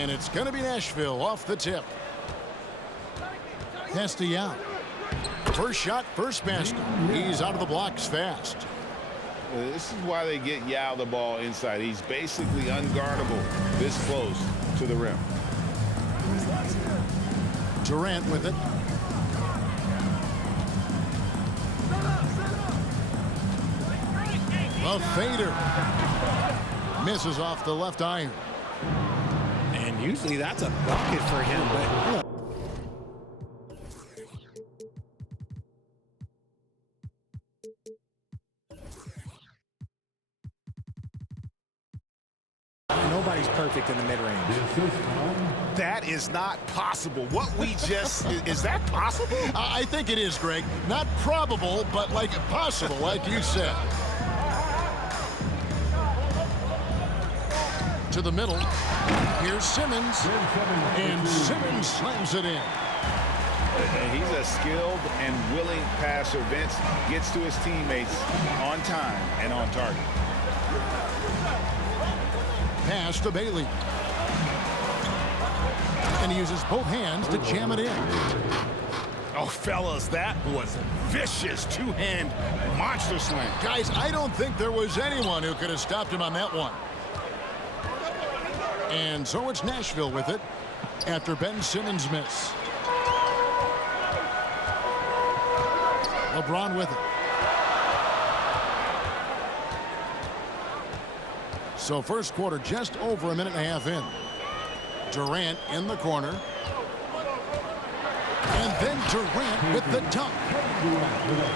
And it's going to be Nashville off the tip. Castellano. First shot, first basket. He's out of the blocks fast. This is why they get Yao the ball inside. He's basically unguardable this close to the rim. Durant with it. The fader. Misses off the left iron. And usually that's a bucket for him, but nobody's perfect in the mid-range. That is not possible. What we just, is that possible? I think it is, Greg. Not probable, but like possible, like you said. To the middle. Here's Simmons. And Simmons slams it in. He's a skilled and willing passer. Vince gets to his teammates on time and on target. Pass to Bailey. And he uses both hands to jam it in. Oh, fellas, that was a vicious two-hand monster slam. Guys, I don't think there was anyone who could have stopped him on that one. And so it's Nashville with it after Ben Simmons' miss. LeBron with it. So first quarter just over a minute and a half in. Durant in the corner. And then Durant with the dunk.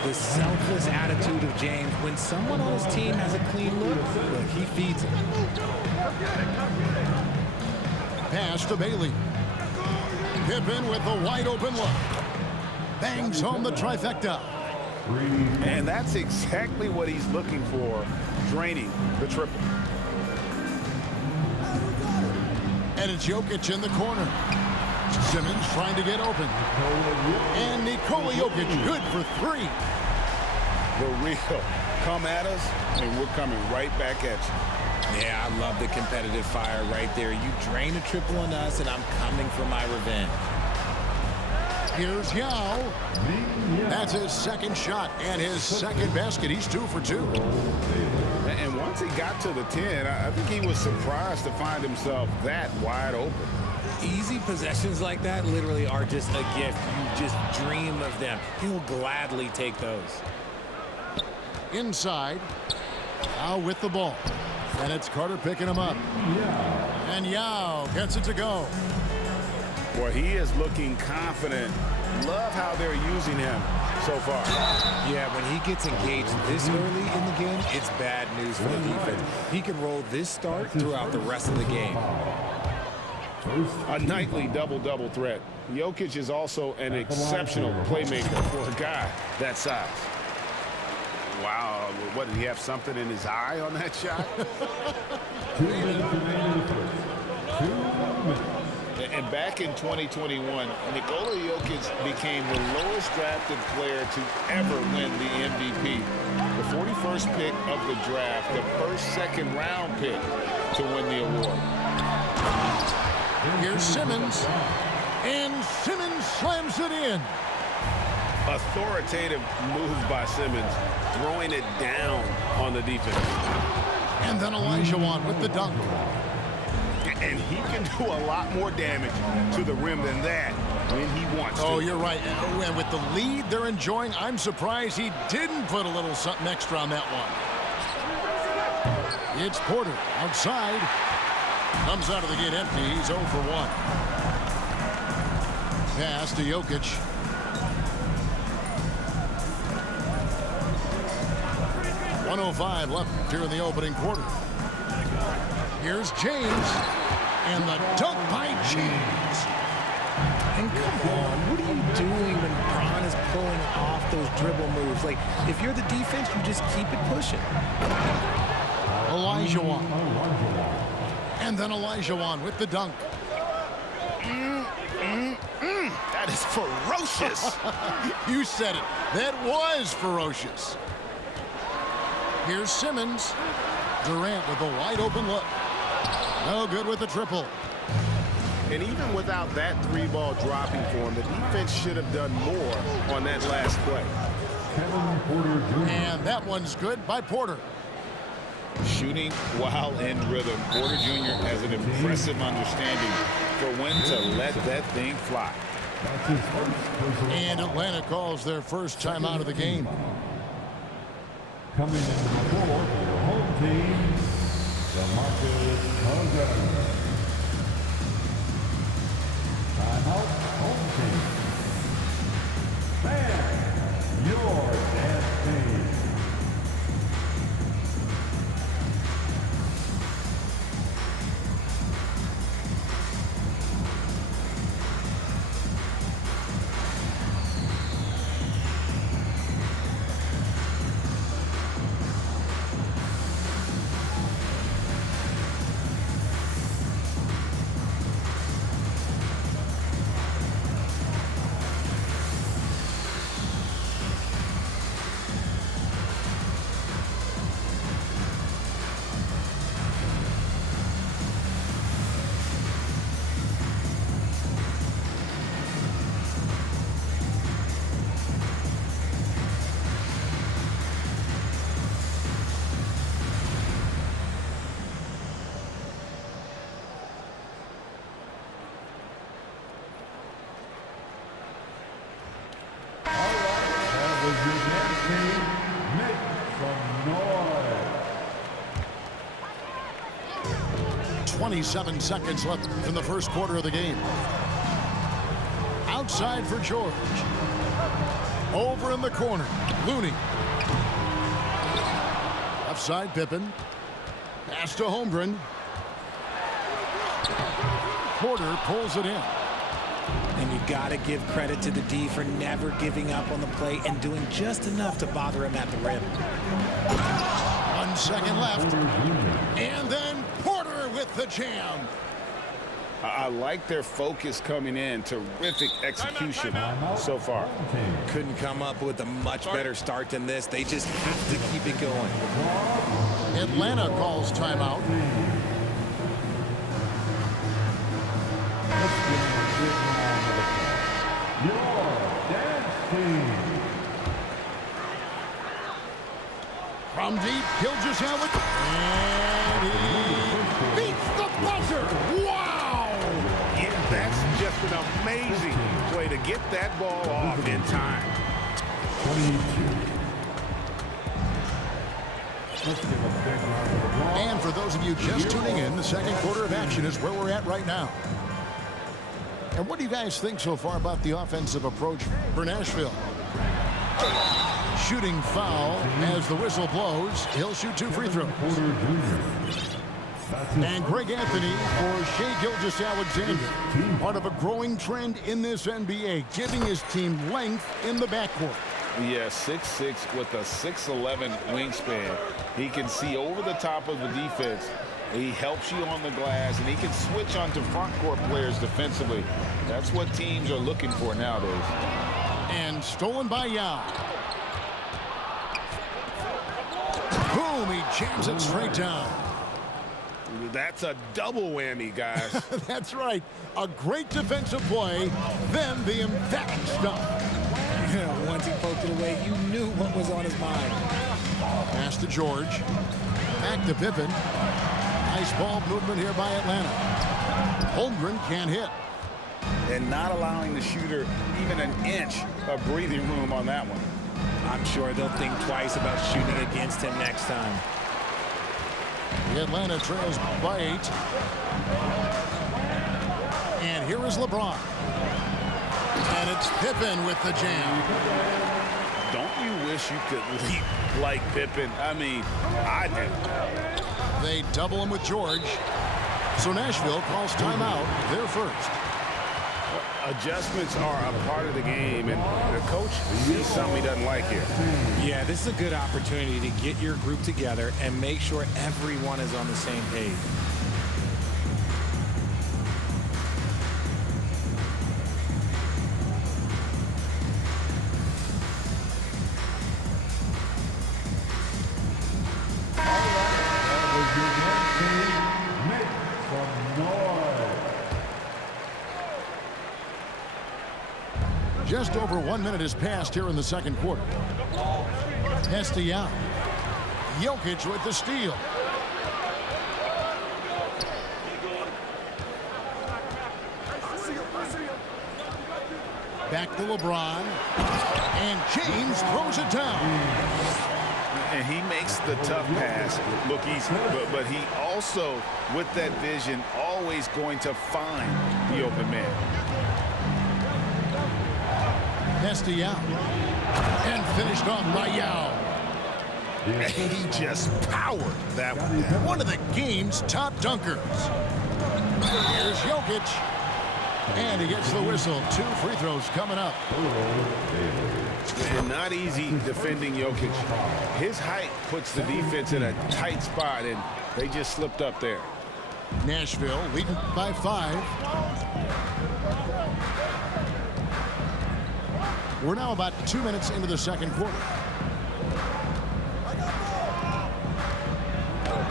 The selfless attitude of James. When someone on his team has a clean look, he feeds it. Pass to Bailey. Pippen with the wide open look. Bangs home the trifecta. And that's exactly what he's looking for, draining the triple. And it's Jokic in the corner. Simmons trying to get open. And Nikola Jokic good for three. The real come at us, and we're coming right back at you. Yeah, I love the competitive fire right there. You drain a triple on us, and I'm coming for my revenge. Here's Yao. That's his second shot and his second basket. He's 2 for 2. And once he got to the 10, I think he was surprised to find himself that wide open. Easy possessions like that literally are just a gift. You just dream of them. He'll gladly take those. Inside. Yao with the ball. And it's Carter picking him up. And Yao gets it to go. Boy, he is looking confident. Love how they're using him so far. Yeah, when he gets engaged this early in the game, it's bad news for the defense. He can roll this start throughout the rest of the game. A nightly double-double threat. Jokic is also an exceptional playmaker for a guy that size. Wow, what, did he have something in his eye on that shot? 2 minutes remaining in the first. 2 minutes. And back in 2021, Nikola Jokic became the lowest drafted player to ever win the MVP. The 41st pick of the draft, the first second-round pick to win the award. Here's Simmons. And Simmons slams it in. Authoritative move by Simmons, throwing it down on the defense. And then Olajuwon with the dunk. And he can do a lot more damage to the rim than that when he wants to. Oh, you're right. And with the lead they're enjoying, I'm surprised he didn't put a little something extra on that one. It's Porter outside. Comes out of the gate empty. He's 0 for 1. Pass to Jokic. .105 left here in the opening quarter. Here's James. And the dunk by James. And come on, what are you doing when Bron is pulling off those dribble moves? Like, if you're the defense, you just keep it pushing. Olajuwon. And then Olajuwon with the dunk. That is ferocious. You said it. That was ferocious. Here's Simmons. Durant with a wide open look. No good with the triple. And even without that 3-ball dropping for him, the defense should have done more on that last play. Kevin Porter Jr. And that one's good by Porter. Shooting while in rhythm. Porter Jr. has an impressive understanding for when to let that thing fly. That's his first personal And foul. Atlanta calls their first time out of the game. Coming into the floor for the home team, DeMarcus Cousins. Timeout, home team. Man, your dance team. That was your dance team. Make some noise. 27 seconds left in the first quarter of the game. Outside for George. Over in the corner, Looney. Left side, Pippen. Pass to Holmgren. Porter pulls it in. And you got to give credit to the D for never giving up on the play and doing just enough to bother him at the rim. 1 second left. Porter Jr. And then Porter with the jam. I like their focus coming in. Terrific execution so far. Home team. Couldn't come up with a much better start than this. They just have to keep it going. Atlanta calls timeout. Let's give him a big round of applause. Your dance team. From deep, Gilgeous-Allen. And he beats the buzzer. Wow! Yeah, that's just an amazing play to get that ball off in time. 22. Let's give a big round of applause. And for those of you just tuning in, the second quarter of action is where we're at right now. And what do you guys think so far about the offensive approach for Nashville? Shooting foul as the whistle blows. He'll shoot 2 free throws. Porter Jr. That's his And Greg Anthony for Shai Gilgeous-Alexander. Part of a growing trend in this NBA, giving his team length in the backcourt. Yeah, 6'6" with a 6'11" wingspan. He can see over the top of the defense. He helps you on the glass, and he can switch onto front court players defensively. That's what teams are looking for nowadays. And stolen by Yao. Boom, he jams it straight down. That's a double whammy, guys. That's right. A great defensive play, then the emphatic stuff. Once he poked it away, you knew what was on his mind. Pass to George. Back to Pippen. Nice ball movement here by Atlanta. Holmgren can't hit. And not allowing the shooter even an inch of breathing room on that one. I'm sure they'll think twice about shooting against him next time. The Atlanta trails by 8. And here is LeBron. And it's Pippen with the jam. Don't you wish you could leap like Pippen? I mean, I do. They double him with George. So Nashville calls timeout, their first. Adjustments are a part of the game, and the coach sees something he doesn't like here. Yeah, this is a good opportunity to get your group together and make sure everyone is on the same page. Just over 1 minute has passed here in the second quarter. Estial. Jokic with the steal. Back to LeBron. And James throws it down. And he makes the tough pass look easy. But he also, with that vision, always going to find the open man. Estial. And finished off by Yao. And he just powered that one down. One of the game's top dunkers. Here's Jokic. And he gets the whistle. 2 free throws coming up. And not easy defending Jokic. His height puts the defense in a tight spot, and they just slipped up there. Nashville leading by 5. We're now about 2 minutes into the second quarter.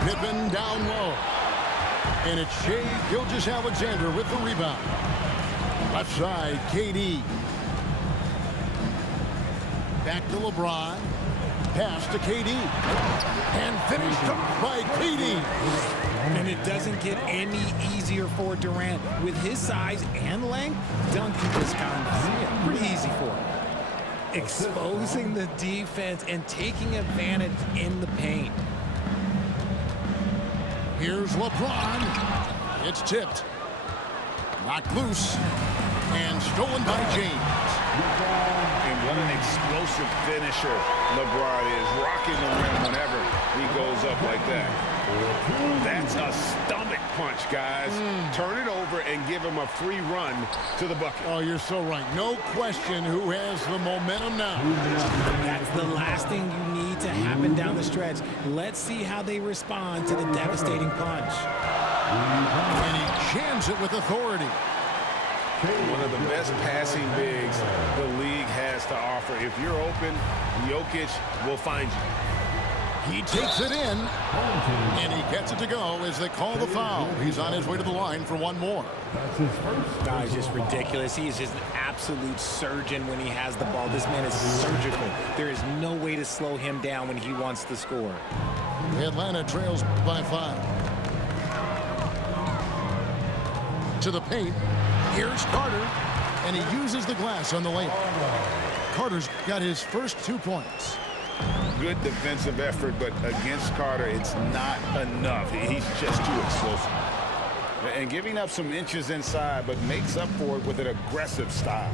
Pippen down low. And it's Shai Gilgeous-Alexander with the rebound. Left side, KD. Back to LeBron. Pass to KD. And finished up by KD. And it doesn't get any easier for Durant. With his size and length, dunking this kind of pretty easy for him. Exposing the defense and taking advantage in the paint. Here's LeBron. It's tipped. Knocked loose. And stolen by James. And what an explosive finisher LeBron is. Rocking the rim whenever he goes up like that. That's a stomach punch, guys. Turn it over and give him a free run to the bucket. Oh, you're so right. No question who has the momentum now. That's the last thing you need to happen down the stretch. Let's see how they respond to the devastating punch. And he jams it with authority. One of the best passing bigs the league has to offer. If you're open, Jokic will find you. He takes it in, and he gets it to go as they call the foul. He's on his way to the line for one more. Guy's just ridiculous. He is just an absolute surgeon when he has the ball. This man is surgical. There is no way to slow him down when he wants to score. Atlanta trails by 5. To the paint. Here's Carter, and he uses the glass on the layup. Carter's got his first 2 points. Good defensive effort, but against Carter, it's not enough. He's just too explosive. And giving up some inches inside, but makes up for it with an aggressive style.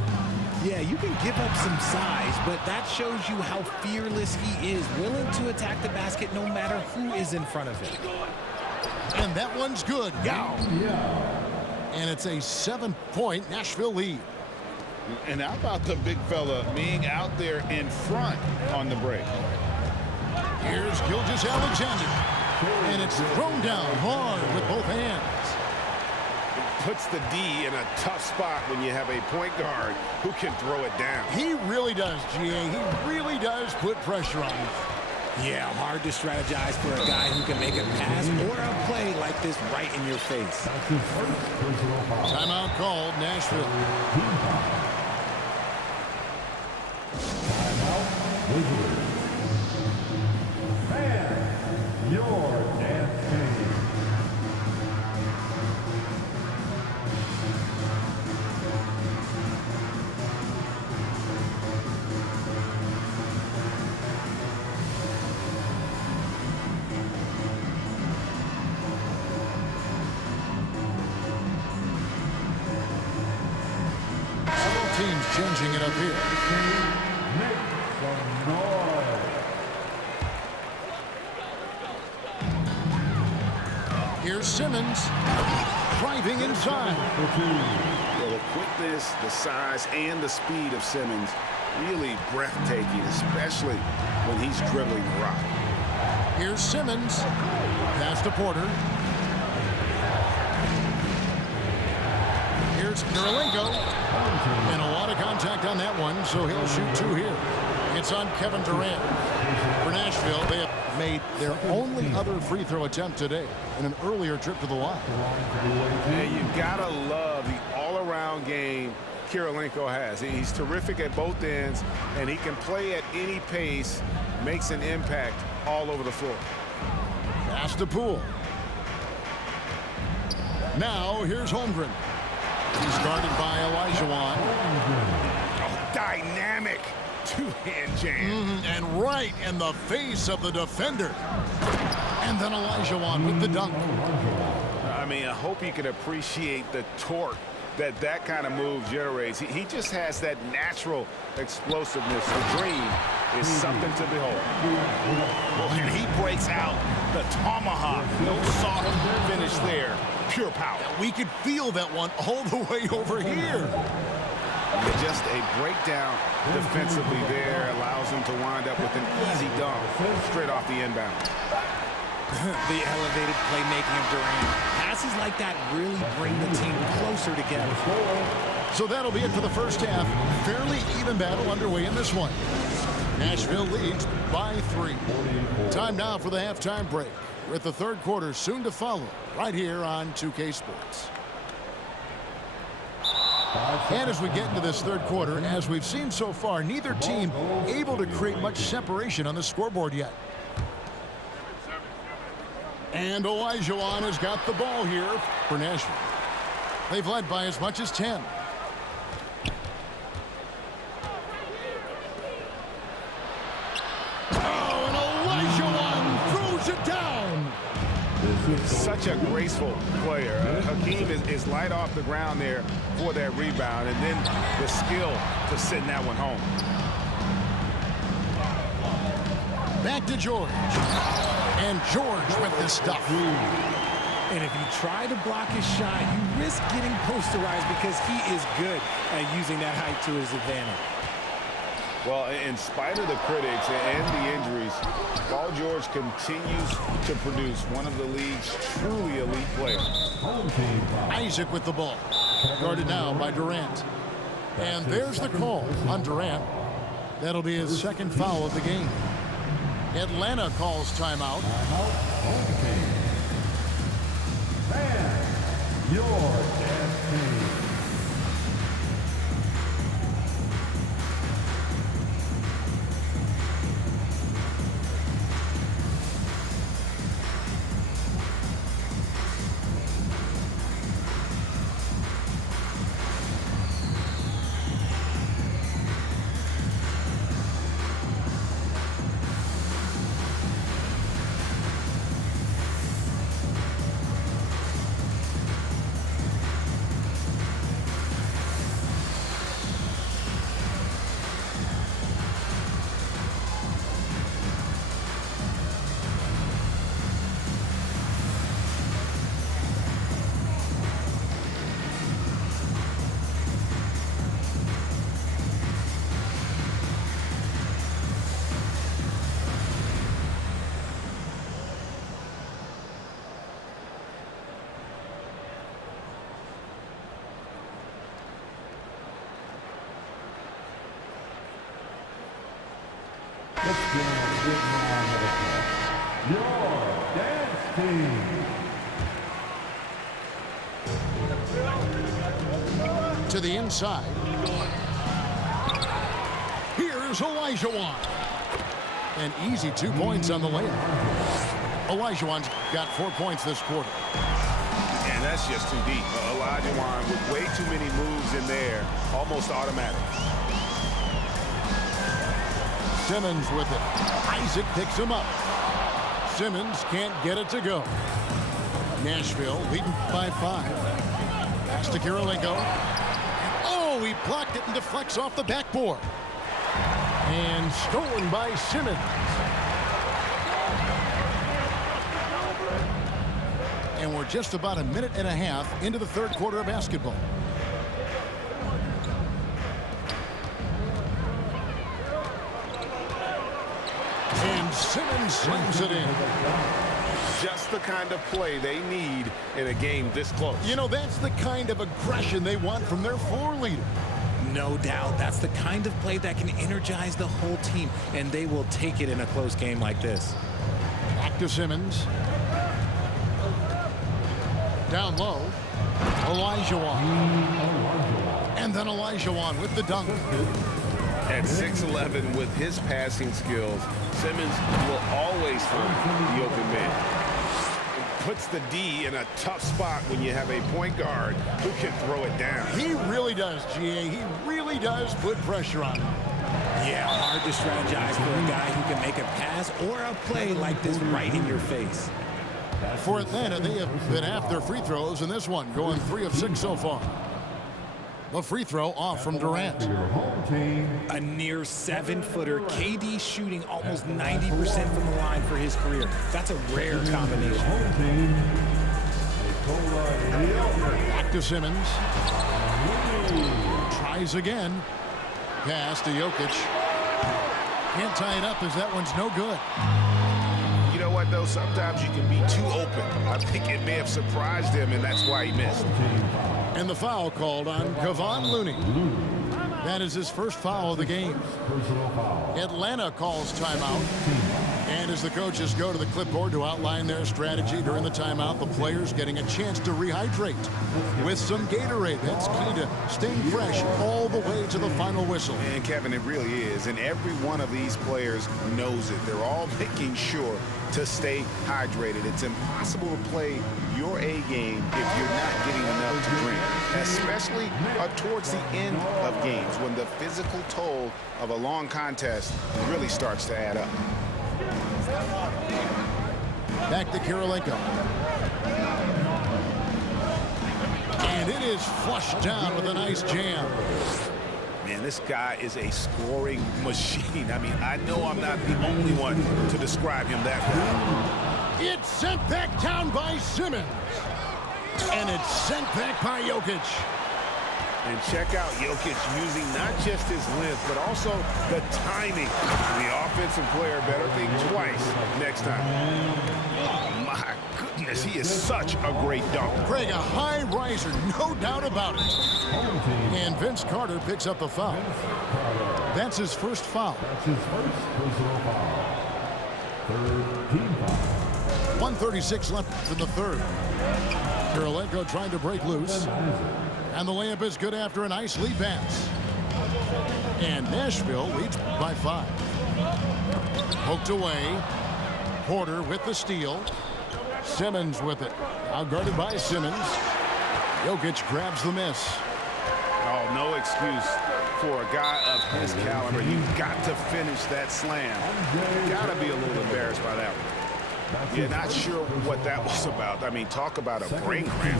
Yeah, you can give up some size, but that shows you how fearless he is, willing to attack the basket no matter who is in front of him. And that one's good. Yao. And it's a 7-point Nashville lead. And how about the big fella being out there in front on the break? Here's Gilgeous-Alexander. And it's thrown down hard with both hands. It puts the D in a tough spot when you have a point guard who can throw it down. He really does, GA. He really does put pressure on him. Yeah, hard to strategize for a guy who can make a pass or a play like this right in your face. Timeout called, Nashville. Man, your dance team. Teams changing it up here. Make some noise. Here's Simmons driving inside. Well, the quickness, the size, and the speed of Simmons really breathtaking, especially when he's dribbling the rock. Here's Simmons. Pass to Porter. Here's Kirilenko. And a lot of contact on that one, so he'll shoot 2 here. It's on Kevin Durant. For Nashville, they have made their only other free throw attempt today in an earlier trip to the line. And you gotta love the all-around game Kirilenko has. He's terrific at both ends, and he can play at any pace, makes an impact all over the floor. Pass to Poole. Now here's Holmgren. He's guarded by Olajuwon. Oh, dynamic two-hand jam. And right in the face of the defender. And then Olajuwon with the dunk. I mean, I hope you can appreciate the torque that kind of move generates. He just has that natural explosiveness. The dream is something to behold. Well, and he breaks out the tomahawk. No soft finish there. Pure power. We could feel that one all the way over here. And just a breakdown defensively there allows him to wind up with an easy dunk straight off the inbound. The elevated playmaking of Durant. Passes like that really bring the team closer together. So that'll be it for the first half. Fairly even battle underway in this one. Nashville leads by 3. Time now for the halftime break, with the third quarter soon to follow, right here on 2K Sports. And as we get into this third quarter, as we've seen so far, neither team able to create much separation on the scoreboard yet. And Olajuwon has got the ball here for Nashville. They've led by as much as 10. Oh, and Olajuwon throws it down. Such a graceful player. Hakeem is light off the ground there for that rebound, and then the skill to send that one home. Back to George. And George with this stuff. And if you try to block his shot, you risk getting posterized because he is good at using that height to his advantage. Well, in spite of the critics and the injuries, Paul George continues to produce one of the league's truly elite players. Isaac with the ball. Guarded now by Durant. And there's the call on Durant. That'll be his second foul of the game. Atlanta calls timeout. Man, your destiny. Let's get on a good round of applause. Your dance team. To the inside. Here's Olajuwon. An easy 2 points on the layup. Olajuwon's got 4 points this quarter. And that's just too deep. Olajuwon with way too many moves in there, almost automatic. Simmons with it. Isaac picks him up. Simmons can't get it to go. Nashville leading by 5. Pass to Kirilenko. Oh, he blocked it and deflects off the backboard. And stolen by Simmons. And we're just about a minute and a half into the third quarter of basketball. And Simmons slams it in. Just the kind of play they need in a game this close. You know, that's the kind of aggression they want from their floor leader. No doubt. That's the kind of play that can energize the whole team, and they will take it in a close game like this. Back to Simmons. Down low. Olajuwon. And And then Olajuwon with the dunk. At 6'11", with his passing skills, Simmons will always find the open man. It puts the D in a tough spot when you have a point guard who can throw it down. He really does, GA. He really does put pressure on him. Yeah, hard to strategize for a guy who can make a pass or a play like this right in your face. For Atlanta, they have been half their free throws in this one, going 3 of 6 so far. The free throw off from Durant. Your home team. A near 7-footer, KD shooting almost 90% from the line for his career. That's a rare combination. Home team. Nikola Jokic. Back to Simmons. Tries again. Pass to Jokic. Can't tie it up as that one's no good. You know what, though? Sometimes you can be too open. I think it may have surprised him, and that's why he missed. And the foul called on Kevon Looney. That is his first foul of the game. Personal foul. Atlanta calls timeout. And as the coaches go to the clipboard to outline their strategy during the timeout, the players getting a chance to rehydrate with some Gatorade. That's key to staying fresh all the way to the final whistle. And Kevin, it really is. And every one of these players knows it. They're all making sure to stay hydrated. It's impossible to play your A game if you're not getting enough to drink, especially towards the end of games when the physical toll of a long contest really starts to add up. Back to Kirilenko. And it is flushed down with a nice jam. Man, this guy is a scoring machine. I mean, I know I'm not the only one to describe him that way. It's sent back down by Simmons. And it's sent back by Jokic. And check out Jokic using not just his length, but also the timing. The offensive player better think twice next time. Oh, my goodness, he is such a great dunker. Craig, a high riser, no doubt about it. And Vince Carter picks up the foul. That's his first foul. That's his first personal foul. Third team foul. 1:36 left in the third. Kirilenko trying to break loose. And the layup is good after a nice lead pass. And Nashville leads by 5. Poked away. Porter with the steal. Simmons with it. Outguarded by Simmons. Jokic grabs the miss. Oh, no excuse for a guy of his caliber. You've got to finish that slam. You've got to be a little embarrassed by that one. You're not sure what that was about. I mean, talk about a brain cramp.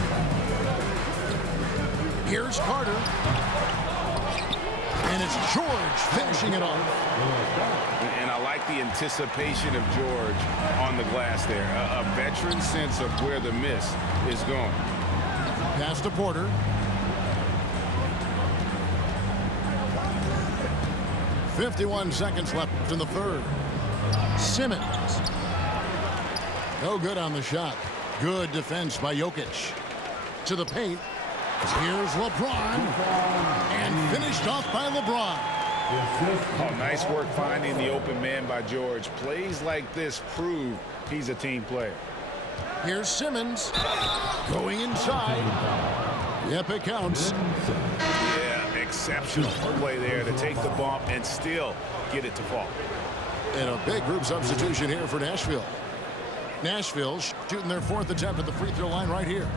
Here's Carter. And it's George finishing it off. And I like the anticipation of George on the glass there. A veteran sense of where the miss is going. Pass to Porter. .51 seconds left in the third. Simmons. No good on the shot. Good defense by Jokic. To the paint. Here's LeBron. And finished off by LeBron. Oh, nice work finding the open man by George. Plays like this prove he's a team player. Here's Simmons. Going inside. Yep, it counts. Yeah, exceptional play there to take the bump and still get it to fall. And a big group substitution here for Nashville. Nashville shooting their 4th attempt at the free throw line right here.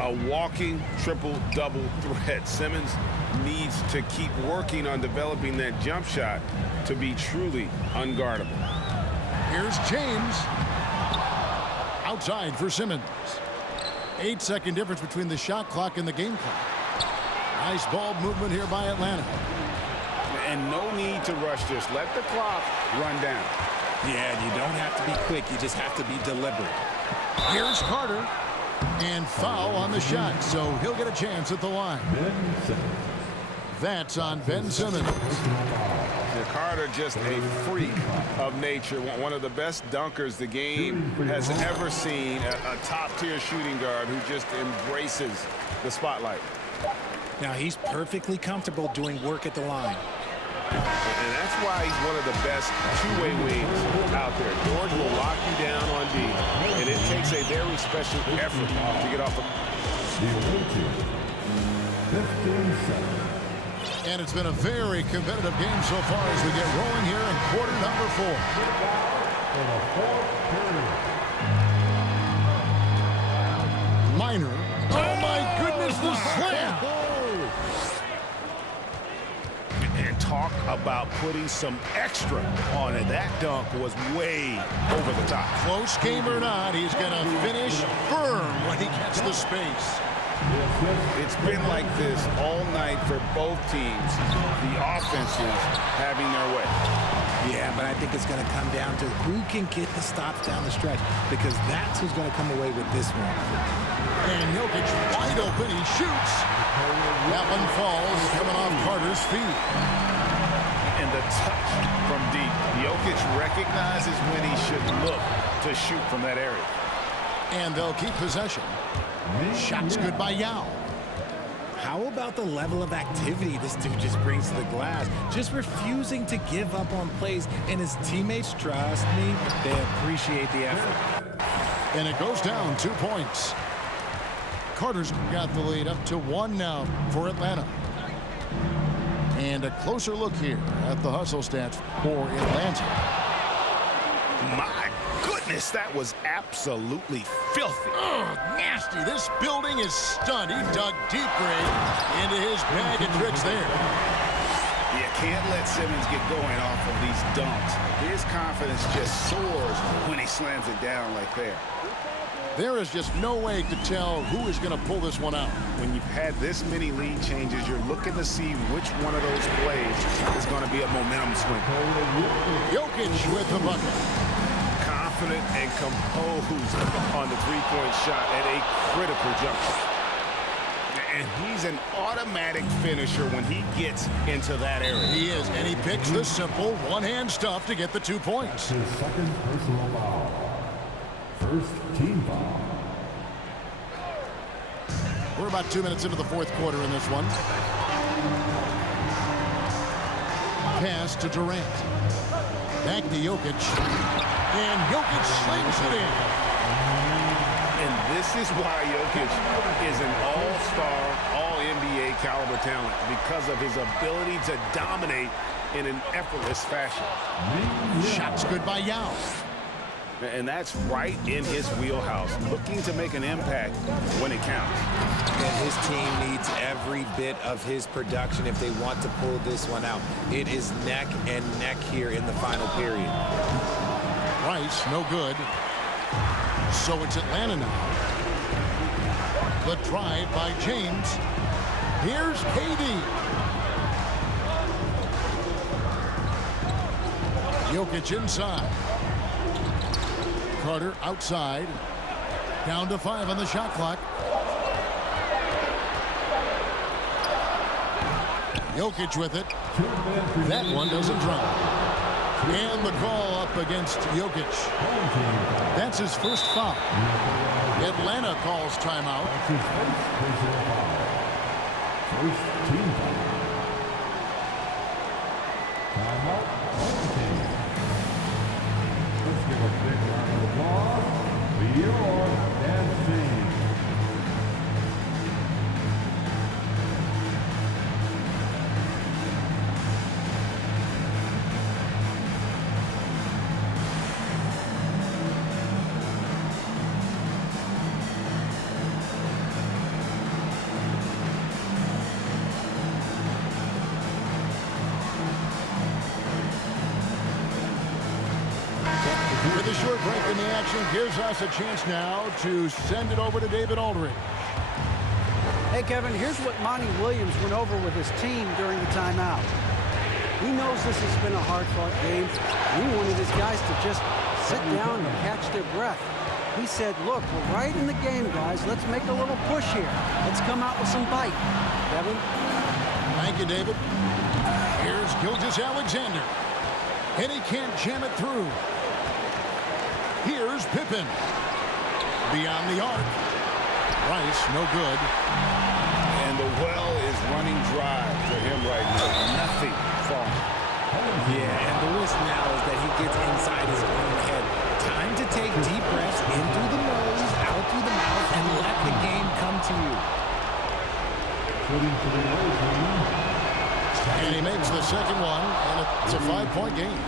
A walking triple-double threat. Simmons needs to keep working on developing that jump shot to be truly unguardable. Here's James. Outside for Simmons. 8-second difference between the shot clock and the game clock. Nice ball movement here by Atlanta. And no need to rush this. Let the clock run down. Yeah, you don't have to be quick. You just have to be deliberate. Here's Carter. And foul on the shot, so he'll get a chance at the line. That's on Ben Simmons. Carter just a freak of nature. One of the best dunkers the game has ever seen. A top-tier shooting guard who just embraces the spotlight. Now, he's perfectly comfortable doing work at the line. And that's why he's one of the best two-way wings out there. George will lock you down on D, and it takes a very special effort to get off the... 15-7. And it's been a very competitive game so far as we get rolling here in quarter number 4. For the fourth period. Minor. Oh, my goodness, the slam. And talk about putting some extra on it. That dunk was way over the top. Close game or not, he's going to finish firm when he gets the space. It's been like this all night for both teams. The offenses having their way. Yeah, but I think it's going to come down to who can get the stops down the stretch, because that's who's going to come away with this one. And Jokic wide open, he shoots. That one falls, coming off Carter's feet. And the touch from deep. Jokic recognizes when he should look to shoot from that area. And they'll keep possession. Shots good by Yao. How about the level of activity this dude just brings to the glass? Just refusing to give up on plays, and his teammates, trust me, they appreciate the effort. And it goes down 2 points. Carter's got the lead up to 1 now for Atlanta. And a closer look here at the hustle stats for Atlanta. My goodness, that was absolutely filthy. Oh, nasty. This building is stunned. He dug deep grade into his bag of tricks there. You can't let Simmons get going off of these dunks. His confidence just soars when he slams it down like that. There is just no way to tell who is going to pull this one out. When you've had this many lead changes, you're looking to see which one of those plays is going to be a momentum swing. Jokic with the bucket. Confident and composed on the three-point shot at a critical juncture. And he's an automatic finisher when he gets into that area. He is, and he picks the simple one-hand stuff to get the 2 points. His second personal foul. First team foul. We're about 2 minutes into the fourth quarter in this one. Pass to Durant. Back to Jokic. And Jokic slings it in. And this is why Jokic is an all-star, all-NBA caliber talent, because of his ability to dominate in an effortless fashion. Shots good by Yao. And that's right in his wheelhouse, looking to make an impact when it counts. And his team needs every bit of his production if they want to pull this one out. It is neck and neck here in the final period. Rice, no good. So it's Atlanta now. The drive by James. Here's KD. Jokic inside. Carter outside. Down to 5 on the shot clock. Jokic with it. That one doesn't drop. And the call up against Jokic. That's his first foul. Atlanta calls timeout. That's his first personal foul. First team foul. Timeout. Home team. Let's give a big round of applause for your dancing. With a short break in the action gives us a chance now to send it over to David Aldridge. Hey, Kevin, here's what Monty Williams went over with his team during the timeout. He knows this has been a hard-fought game. He wanted his guys to just sit down and catch their breath. He said, look, we're right in the game, guys. Let's make a little push here. Let's come out with some bite. Kevin? Thank you, David. Here's Gilgeous-Alexander. And he can't jam it through. Here's Pippen. Beyond the arc. Rice, no good. And the well is running dry for him right now. Nothing falling. Yeah, and the risk now is that he gets inside his own head. Time to take deep breaths in through the nose, out through the mouth, and let the game come to you. Representing for the away team. And he makes the second one, and it's a 5-point game.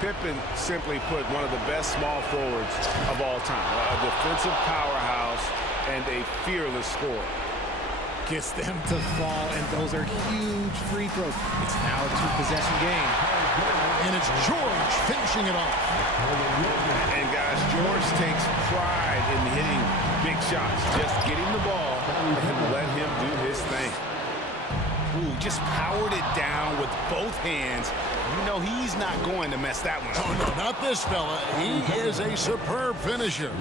Pippen simply put one of the best small forwards of all time. A defensive powerhouse and a fearless scorer. Gets them to fall, and those are huge free throws. It's now a two-possession game. And it's George finishing it off. And guys, George takes pride in hitting big shots. Just getting the ball and let him do his thing. Ooh, just powered it down with both hands. You know he's not going to mess that one up. Oh, no, not this fella. He is a superb finisher.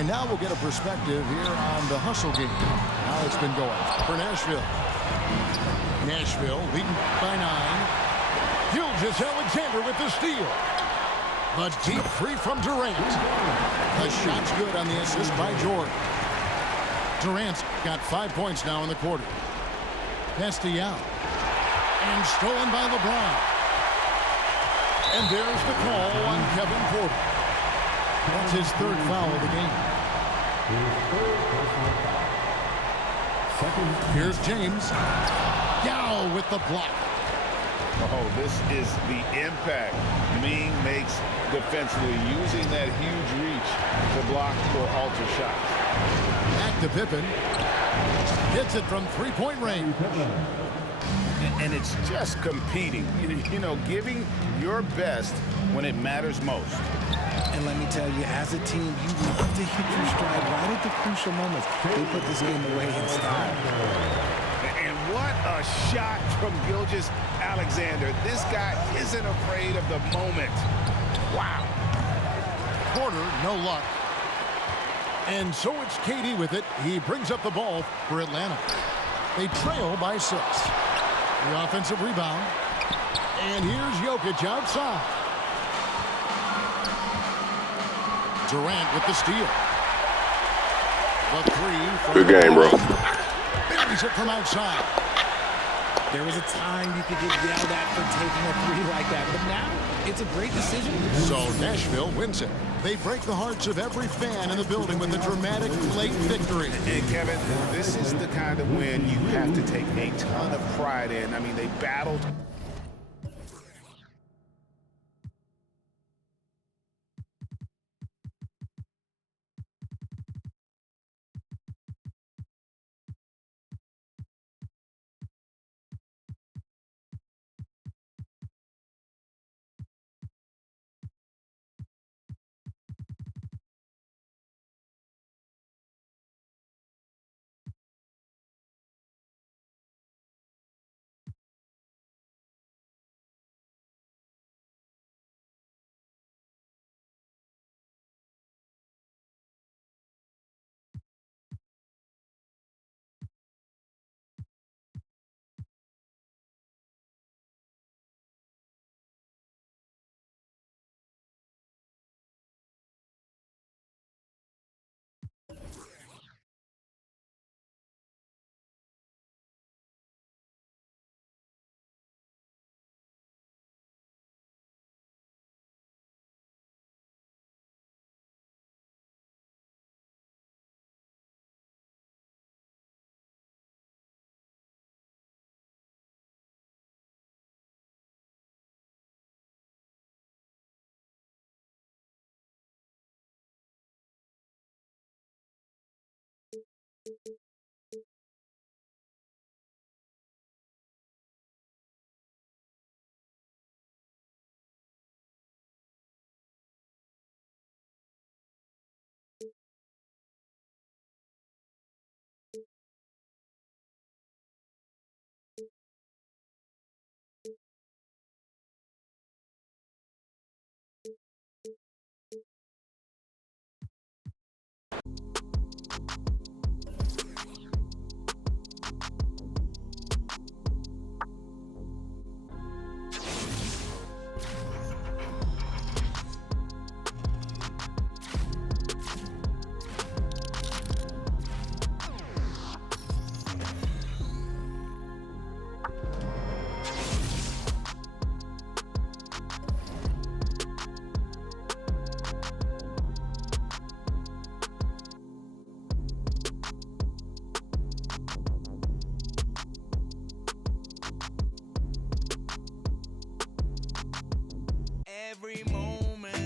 And now we'll get a perspective here on the hustle game. How it's been going for Nashville. Nashville leading by 9. Gilgeous-Alexander with the steal. But deep three from Durant. The shot's good on the assist by George. Durant's got 5 points now in the quarter. Pass to Yao. And stolen by LeBron. And there's the call on Kevin Porter. That's his third foul of the game. Here's James. Yao with the block. Oh, this is the impact Ming makes defensively, using that huge reach to block or alter shots. Back to Pippen. Hits it from three-point range. And it's just competing, you know, giving your best when it matters most. And let me tell you, as a team, you love to hit your stride right at the crucial moments. They put this game away in style. And what a shot from Gilgeous-Alexander. This guy isn't afraid of the moment. Wow. Porter, no luck. And so it's KD with it. He brings up the ball for Atlanta. They trail by 6. The offensive rebound. And here's Jokic outside. Durant with the steal. The three from Good game, bro. buries it from outside. There was a time you could get yelled at for taking a three like that, but now it's a great decision. So Nashville wins it. They break the hearts of every fan in the building with a dramatic late victory. And Kevin, this is the kind of win you have to take a ton of pride in. I mean, they battled. moment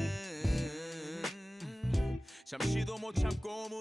잠시도 못 참고